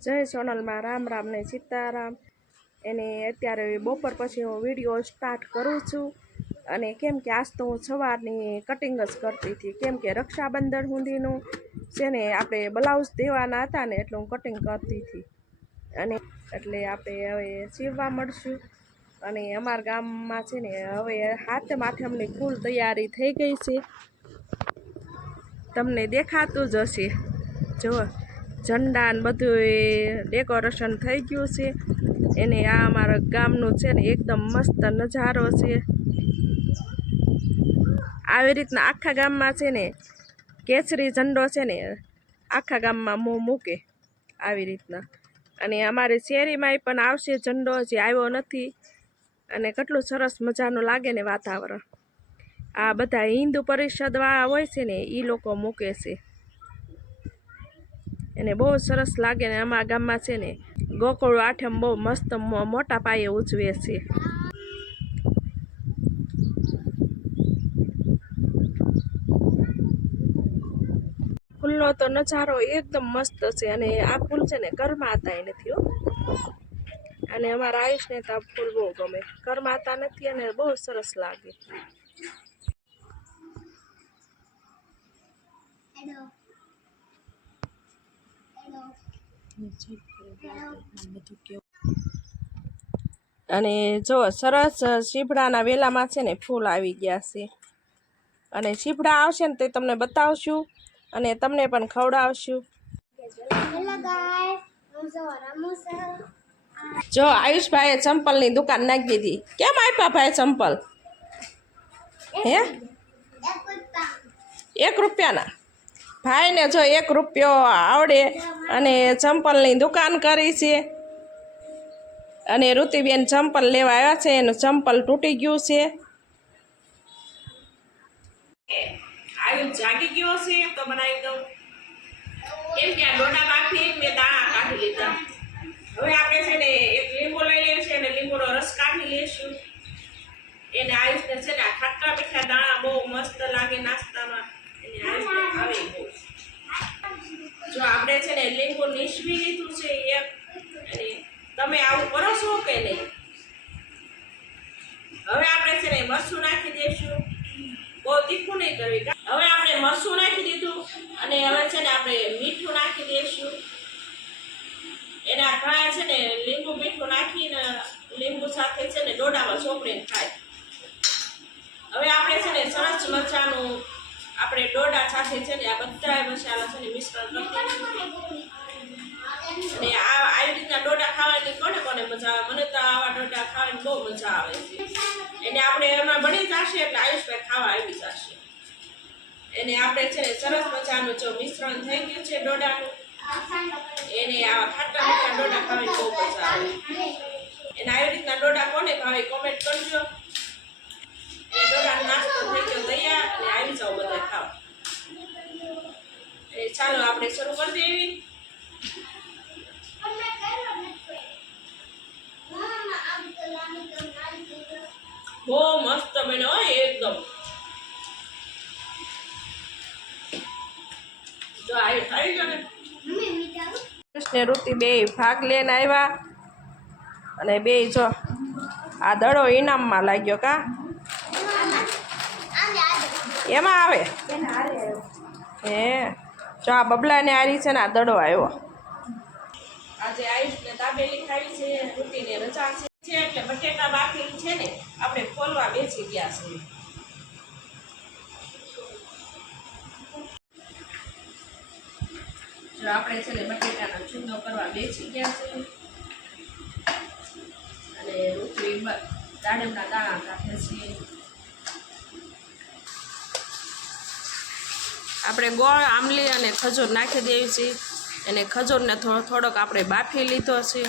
જય સોનલમાં રામ રામ ને સીતારામ। એને અત્યારે બપોર પછી હું વિડીયો સ્ટાર્ટ કરું છું અને કેમ કે આજ તો હું સવારની કટિંગ જ કરતી હતી, કેમ કે રક્ષાબંધન સુધીનું છે ને આપણે બ્લાઉઝ દેવાના હતા ને એટલે હું કટિંગ કરતી હતી અને એટલે આપણે હવે સીવવા મળશું। અને અમારા ગામમાં છે ને હવે હાથમ આઠમની ફૂલ તૈયારી થઈ ગઈ છે, તમને દેખાતું જ હશે। જો ઝંડા ને બધું ડેકોરેશન થઈ ગયું છે એને આ અમારા ગામનું છે ને એકદમ મસ્ત નજારો છે। આવી રીતના આખા ગામમાં છે ને કેસરી ઝંડો છે ને આખા ગામમાં મૂકે આવી રીતના, અને અમારી શેરીમાંય પણ આવશે ઝંડો, જે આવ્યો નથી। અને કેટલું સરસ મજાનું લાગે ને વાતાવરણ। આ બધા હિન્દુ પરિષદ વાળા હોય છે ને એ લોકો મૂકે છે એને બહુ સરસ લાગે ને અમારા ગામમાં છે ને ગોકુળ આઠમ બહુ મસ્ત મોટા પાયે ઉજવે છે। ફૂલનો તો નજારો એકદમ મસ્ત છે અને આ ફૂલ છે ને કરમાતા નથી હો, અને અમારા આયુષને તો આ ફૂલ બહુ ગમે, કરમાતા નથી અને બહુ સરસ લાગે। અને જો સરસ સીભડાના વેલામાં છે ને ફૂલ આવી ગયા છે, અને સીભડા આવશે ને તે તમને બતાવશું અને તમને પણ ખવડાવશું। જો આયુષભાઈએ ચંપલની દુકાન નાખી દીધી। કેમ આપ્યા ભાઈ ચંપલ? હે 1 રૂપિયાના? ભાઈને જો 1 રૂપિયો આવડે અને ચંપલની દુકાન કરી છે। અને ઋતિબેન ચંપલ લેવા આવ્યા છે, એનું ચંપલ તૂટી ગયું છે। આયુષ જાગી ગયો છે તો બનાવી દઉં, કેમ કે આ ડોડા બાફી મેં દાણા કાઢી લીધા। હવે આપણે છે ને એક લીંબુ લઈ લઈએ છીએ અને લીંબુનો રસ કાઢી લઈશું। એને આયુષને છે ને આ ખાટા મીઠા દાણા બહુ મસ્ત લાગે નાસ્તામાં, એને આયુષને ભાવે બહુ। જો આપણે છે ને લીંબુ નીસવી લીધું છે એક, અને તમે આવું કરો છો કે નહીં? હવે આપણે છે ને મરચું નાખી દઈશું, બહુ તીખું નહીં કરવી। હવે આપણે મરચું નાખી દીધું અને હવે છે ને આપણે મીઠું નાખી દઈશું। એના ઘણા છે ને લીંબુ મીઠું નાખીને લીંબુ સાથે છે ને ડોડામાં ચોપડીને ખાય। હવે આપણે છે ને સરસ મરચાનું આપણે ડોડા સાથે છે ને આ બધા મસાલા છે ને મિશ્રણ કરી દઈશું। અને આવી રીતના ડોડા ખાવાની કોને મજા આવે? મને તો આવા ડોડા ખાવાની બહુ મજા આવે છે। એને આપણે એમાં બની જશે એટલે આયુષભાઈ ખાવા આવી જશે। એને આપણે છે ને સરસ મજાનું જો મિશ્રણ થઈ ગયું છે ડોડાનું, એને આવા ખાટા મીઠા ડોડા ખાવાની બહુ મજા આવે। એને આવી રીતના ડોડા કોને ભાવે કોમેન્ટ કરજો। એ ડોડાનો નાસ્તો થઈ ગયો તૈયાર, અને આવી જાઓ બધા ખાવા। એ ચાલો આપણે શરૂ કરી દેવી। બહુ મસ્ત બન્યો હોય એકદમ। જો આવી ગયો ને કૃષ્ણ ઋતિ બે ભાગ લઈને આવ્યા, અને બે જો આ દડો ઇનામમાં લાગ્યો કા એમાં આવે હે। જો આ બબલાને આરી છે ને આ દડો આવ્યો। આજે આયુષને દાબેલી ખાવી છે, ઋતિને રજા છે એટલે બટેટા બાફેલી છે ને આપણે ખોલવા બેસી ગયા છે। જો આપણે છે ને બટેટાનો ચૂંદો કરવા બેસી ગયા છે, અને ઋતુ દાડમના દાણા કાઢે છે। આપણે ગોળ, આમલી અને ખજૂર નાખી દેવી છે, અને ખજૂરને થોડોક આપણે બાફી લીધો છે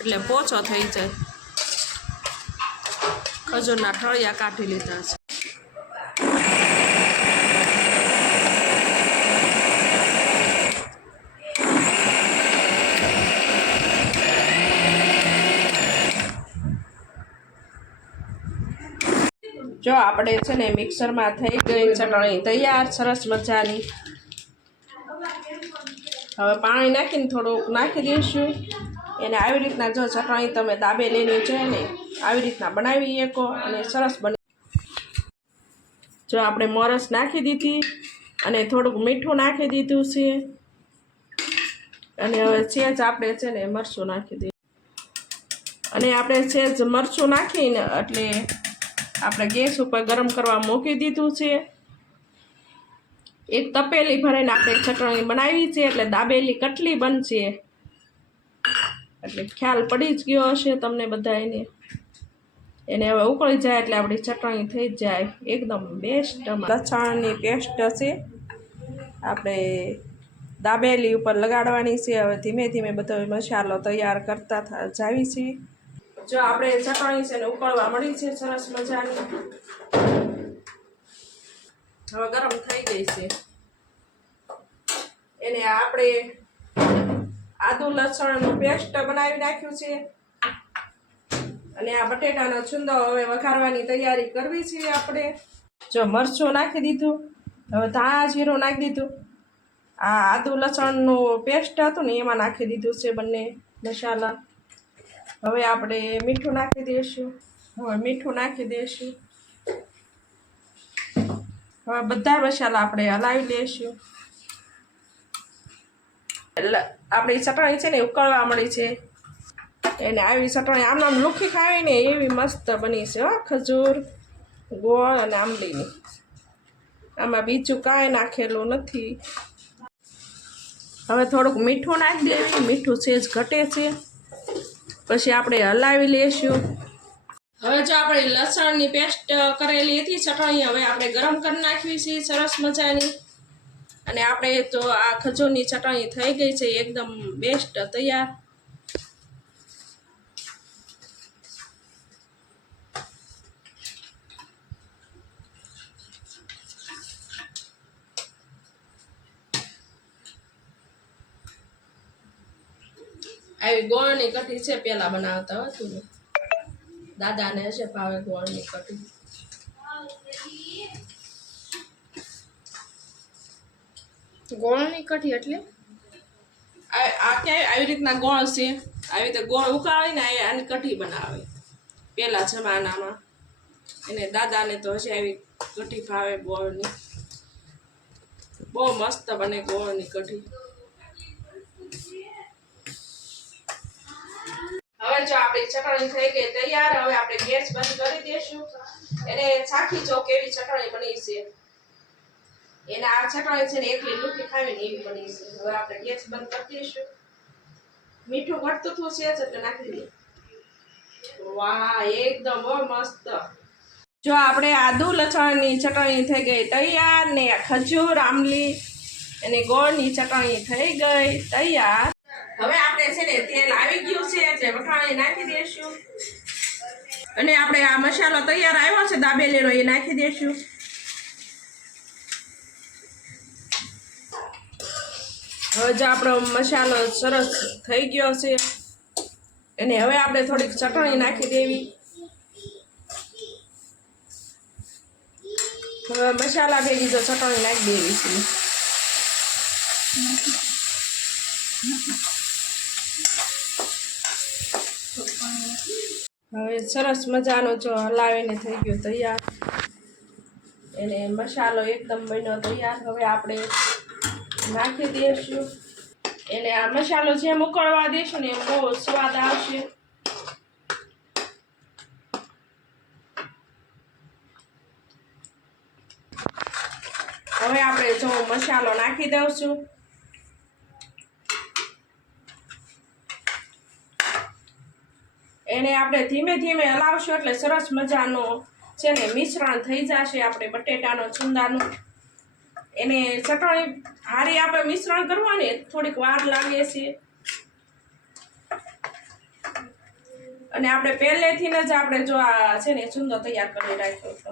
એટલે પોચો થઈ જાય। ખજૂરના ઠળિયા કાઢી લીધા છે। જો આપણે છે ને મિક્સરમાં થઈ ગઈ ચટણી તૈયાર સરસ મજાની। હવે પાણી નાખીને થોડુંક નાખી દઈશું. એને આવી રીતના જો ચટણી તમે દાબેલીની છે ને આવી રીતના બનાવી શકો અને સરસ બની. જો આપણે મોરસ નાખી દીધી અને થોડુંક મીઠું નાખી દીધું છે અને હવે સેજ આપણે છે ને મરચું નાખી દઈએ અને આપણે સેજ મરચું નાખીને એટલે આપણે ગેસ ઉપર ગરમ કરવા મૂકી દીધું છે. એક તપેલી ભરીને આપણે ચટણી બનાવી છે એટલે દાબેલી કેટલી બનશે એટલે ખ્યાલ પડી જ ગયો હશે તમને બધાને. એને હવે ઉકળી જાય એટલે આપણી ચટણી થઈ જાય એકદમ બેસ્ટ. લસણની પેસ્ટ છે આપણે દાબેલી ઉપર લગાડવાની છે. હવે ધીમે ધીમે બધો મસાલો તૈયાર કરતા જાવી છીએ. જો આપણે ચટણી છે ને ઉકળવા મળી છે સરસ મજાની. હવે ગરમ થઈ ગઈ છે. એને આપણે આદુ લસણનું પેસ્ટ બનાવી નાખ્યું છે અને આ બટેટાનો છુંદો હવે વઘારવાની તૈયારી કરવી છે આપણે. જો મરચું નાખી દીધું, હવે ધાણા જીરું નાખી દીધું. આ આદુ લસણનું પેસ્ટ હતું ને એમાં નાખી દીધું છે બંને મસાલા. હવે આપણે મીઠું નાખી દઈશું. હવે બધા મસાલા આપણે હલાવી લઈશું. આપણી ચટણી છે ને ઉકળવા મળી છે. એને આવી ચટણી આમ લુખી ખાવી ને એવી મસ્ત બની છે હો. ખજૂર, ગોળ અને આંબલીની. આમાં બીજું કાંઈ નાખેલું નથી. હવે થોડુંક મીઠું નાખી દેવી. મીઠું સેજ ઘટે છે પછી આપણે હલાવી લઈશું. હવે જો આપણે લસણની પેસ્ટ કરેલી હતી ચટણી હવે આપણે ગરમ કરી નાખવી છે સરસ મજાની. અને આપણે તો આ ખજૂરની ચટણી થઈ ગઈ છે એકદમ બેસ્ટ તૈયાર. આવી ગોળની કઢી છે પેલા બનાવતા હતું દાદાને હશે ભાવે ગોળની કઢી. ગોળની કઢી એટલે આ ક્યાંય આવી રીતના ગોળ છે આવી રીતે ગોળ ઉકાળીને આની કઢી બનાવે પેલા જમાનામાં. એને દાદાને તો હશે આવી કઢી ભાવે ગોળની. બહુ મસ્ત બને ગોળની કઢી. હવે જો આપણી ચટણી થઈ ગઈ તૈયાર. હવે આપણે ગેસ બંધ કરી દઈશું. એને ચાખી જો કેવી ચટણી બની છે. એને આ ચટણી છે ને એકલી લુખી ખાવીને એવી બની છે. હવે આપણે ગેસ બંધ કરી દઈશું. મીઠું ઘટતું થયું છે એટલે નાખી દઈએ. વાહ એકદમ મસ્ત. જો આપણે આદુ લસણની ચટણી થઈ ગઈ તૈયાર ને ખજૂર આંબલી અને ગોળની ચટણી થઈ ગઈ તૈયાર. હવે આપણે છે ને તેલ આવી ગયું છે એટલે વઘાણી નાખી દઈશું અને આપણે આ મસાલો તૈયાર આવ્યો છે દાબેલીનો એ નાખી દઈશું. હવે જો આપણો મસાલો સરસ થઈ ગયો છે અને હવે આપણે થોડીક ચટણી નાખી દેવી. હવે મસાલા ભેગી જો ચટણી નાખી દેવી છે. હવે સરસ મજાનો જો હલાવીને થઈ ગયો તૈયાર. એને મસાલો એકદમ બન્યો તૈયાર. હવે આપણે નાખી દઈશું. એને આ મસાલો જેમ ઉકળવા દઈશું ને એમ બહુ સ્વાદ આવશે. હવે આપણે જો મસાલો નાખી દઈશું. એને આપણે ધીમે ધીમે હલાવશું એટલે સરસ મજાનો છે ને મિશ્રણ થઈ જશે આપણે બટેટાનો છુંદાનું. એને ચટણી હારી આપણે મિશ્રણ કરવા ને થોડીક વાર લાગે છે અને આપણે પહેલેથી જ આપણે જો આ છે ને છુંદો તૈયાર કરી રાખ્યો તો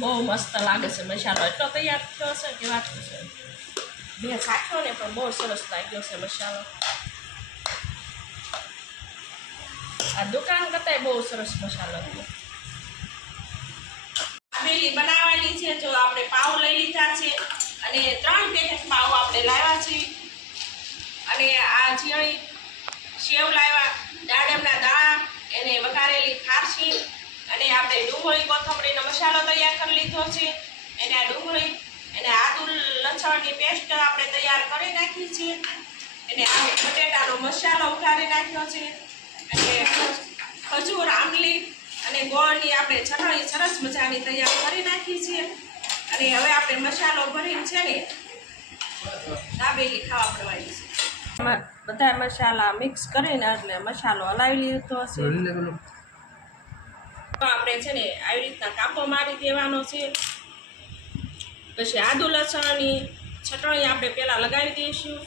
બહુ મસ્ત લાગે છે. મસાલો એટલો તૈયાર થયો છે કે વાત છે. મેં ચાખ્યો ને પણ બહુ સરસ લાગ્યો છે મસાલો. આ દુકાન કરતા બહુ સરસ મસાલો છે. દાબેલી બનાવવાની છે. જો આપણે પાવ લઈ લીધા છે અને 3 પેકેટ માવો આપણે લાવ્યા છીએ. અને આ ઝીણી સેવ લાવ્યા, દાડમના દાણા, એને વઘારેલી ખારસી, અને આપણે ડુંગળી કોથમરીનો મસાલો તૈયાર કરી લીધો છે. એને આ ડુંગળી અને આદુ લસણની પેસ્ટ આપણે તૈયાર કરી નાખી છે. એને આ બટેટાનો મસાલો ઉઘારી નાખ્યો છે. અને ખજૂર, આંબલી અને ગોળની આપણે ચટણી સરસ મજાની તૈયાર કરી નાખી છે. અને હવે આપણે મસાલો ભરીને છે ને દાબેલી ખાવા પડવાની છે. બધા મસાલા મિક્સ કરીને એટલે મસાલો હલાવી લીધો છે. આપણે છે ને આવી રીતના કાપો મારી દેવાનો છે. પછી આદુ લસણની ચટણી આપણે પહેલા લગાવી દઈશું.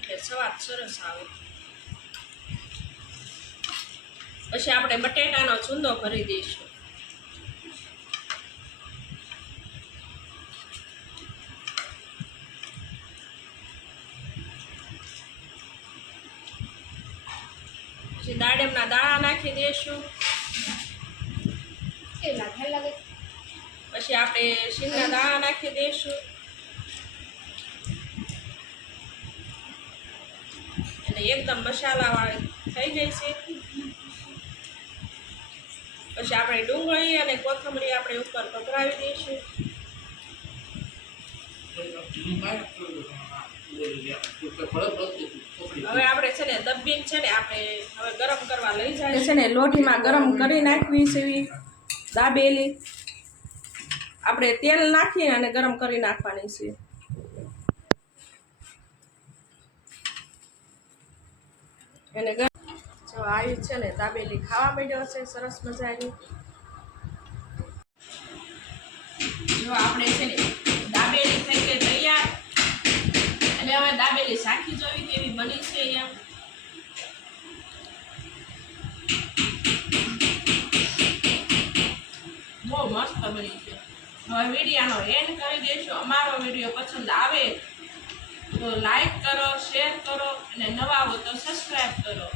એટલે સ્વાદ સરસ આવે. પછી આપણે બટેટાનો ચૂંદો ભરી દઈશું. પછી દાડમના દાણા નાખી દઈશું. પછી આપણે શીંગના દાણા નાખી દઈશું. અને એકદમ મસાલાવાળી થઈ ગઈ છે. પછી આપણે ડુંગળી અને કોથમરી આપણે ઉપર પધરાવી દઈશું. હવે આપણે છે ને દબ્બીન છે ને આપણે હવે ગરમ કરવા લઈ જાય છે ને લોઢીમાં ગરમ કરી નાખવી છે દાબેલી. આપણે તેલ નાખી અને ગરમ કરી નાખવાની છે. એને જો આવી છે ને દાબેલી ખાવા માંડ્યો છે સરસ મજાની. જો આપણે છે ને દાબેલી થઈ ગઈ તૈયાર. અને હવે દાબેલી શાખી જોવી કેવી બની છે. એમ બહુ મસ્ત બની છે. હવે વિડીયોનો એન્ડ કરી દઈશું. અમારો વિડીયો પસંદ આવે તો લાઈક કરો, શેર કરો અને નવા હો તો સબસ્ક્રાઈબ કરો.